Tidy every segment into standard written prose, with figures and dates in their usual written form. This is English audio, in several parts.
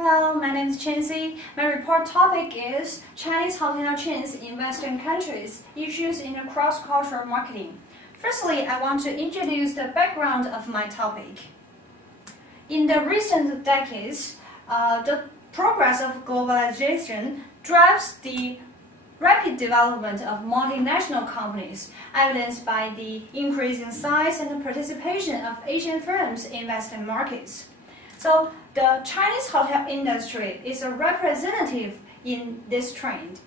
Hello, my name is Chenxi. My report topic is Chinese hotel chains in Western countries, issues in cross-cultural marketing. Firstly, I want to introduce the background of my topic. In the recent decades, the progress of globalization drives the rapid development of multinational companies, evidenced by the increasing size and participation of Asian firms in Western markets. So the Chinese hotel industry is a representative in this trend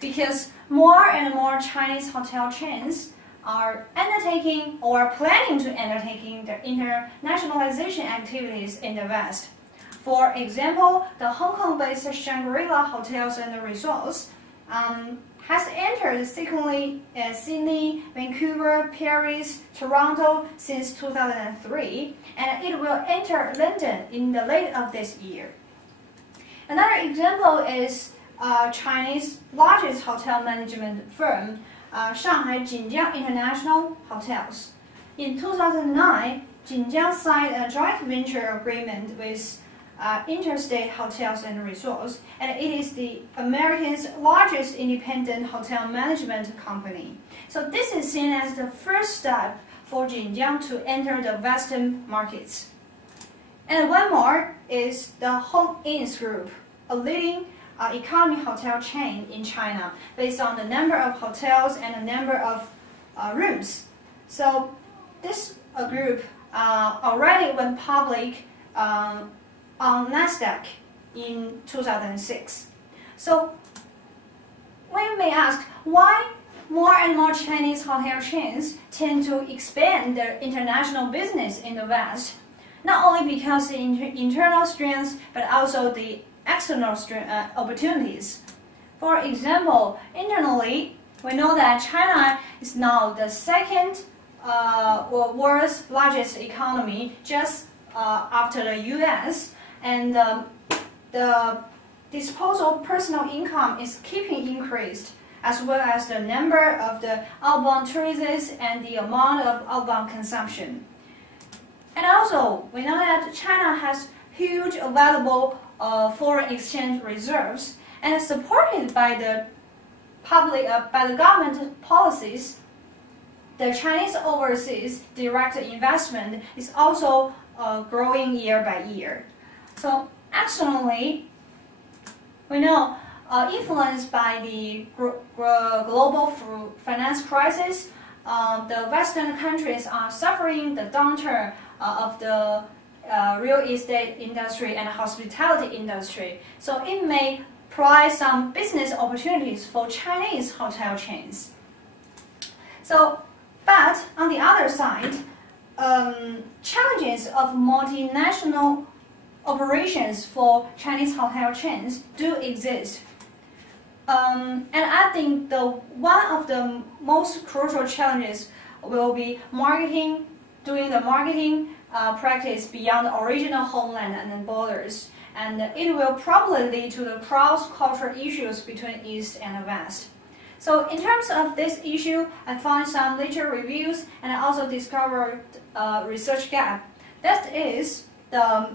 because more and more Chinese hotel chains are undertaking or planning to undertaking their internationalization activities in the West. For example, the Hong Kong-based Shangri-La Hotels and Resorts has entered Sydney, Vancouver, Paris, Toronto since 2003, and it will enter London in the late of this year. Another example is Chinese largest hotel management firm, Shanghai Jinjiang International Hotels. In 2009, Jinjiang signed a joint venture agreement with Interstate Hotels and Resorts, and it is the American's largest independent hotel management company. So this is seen as the first step for Jinjiang to enter the Western markets. And one more is the Home Inns Group, a leading economy hotel chain in China based on the number of hotels and the number of rooms. So this group already went public on Nasdaq in 2006. So we may ask why more and more Chinese hotel chains tend to expand their international business in the West, not only because of the internal strengths, but also the external opportunities. For example, internally, we know that China is now the second world's largest economy, just after the US, and the disposable personal income is keeping increased, as well as the number of the outbound tourists and the amount of outbound consumption. And also, we know that China has huge available foreign exchange reserves, and supported by the government policies, the Chinese overseas direct investment is also growing year by year. So externally, we know, influenced by the global finance crisis, the Western countries are suffering the downturn of the real estate industry and hospitality industry. So it may provide some business opportunities for Chinese hotel chains. So, but on the other side, challenges of multinational operations for Chinese hotel chains do exist. And I think one of the most crucial challenges will be doing the marketing practice beyond the original homeland and borders. And it will probably lead to the cross-cultural issues between East and West. So in terms of this issue, I found some literature reviews, and I also discovered a research gap. That is, the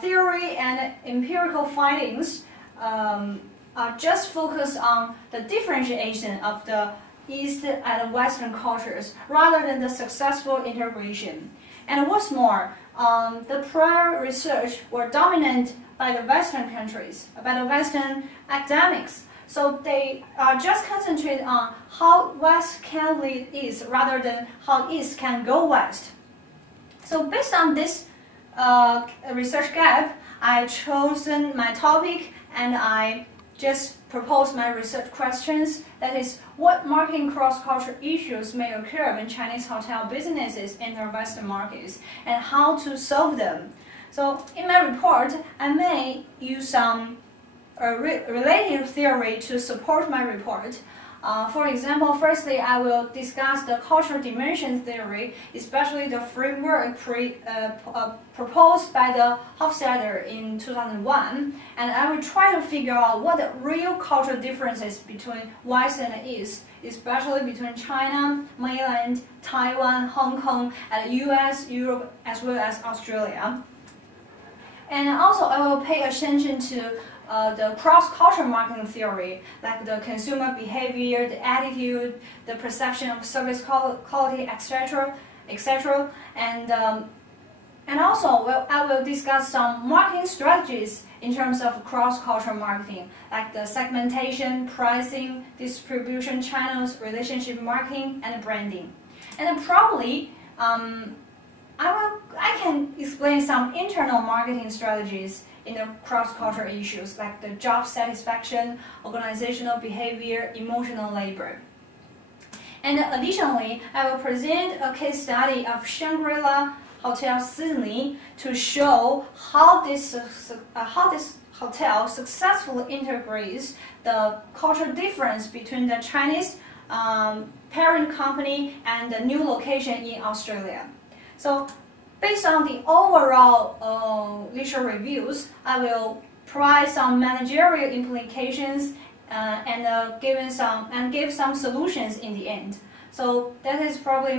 theory and empirical findings are just focused on the differentiation of the East and Western cultures rather than the successful integration. And what's more, the prior research were dominant by the Western countries, by the Western academics. So they are just concentrated on how West can lead East rather than how East can go West. So based on this research gap, I chosen my topic and I just proposed my research questions. That is, what marketing cross-cultural issues may occur when Chinese hotel businesses enter Western markets and how to solve them. So in my report, I may use some related theory to support my report. For example, firstly, I will discuss the cultural dimension theory, especially the framework proposed by the Hofstadter in 2001, and I will try to figure out what the real cultural differences between West and East, especially between China, mainland, Taiwan, Hong Kong, and US, Europe, as well as Australia. And also I will pay attention to the cross-cultural marketing theory, like the consumer behavior, the attitude, the perception of service quality, etc., etc. And also, I will discuss some marketing strategies in terms of cross-cultural marketing, like the segmentation, pricing, distribution channels, relationship marketing, and branding. And then probably, I can explain some internal marketing strategies in the cross-cultural issues, like the job satisfaction, organizational behavior, emotional labor. And additionally, I will present a case study of Shangri-La Hotel Sydney to show how this hotel successfully integrates the cultural difference between the Chinese parent company and the new location in Australia. So, based on the overall literature reviews, I will provide some managerial implications and give some solutions in the end. So that is probably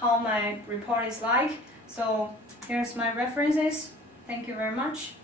how my report is like. So here's my references. Thank you very much.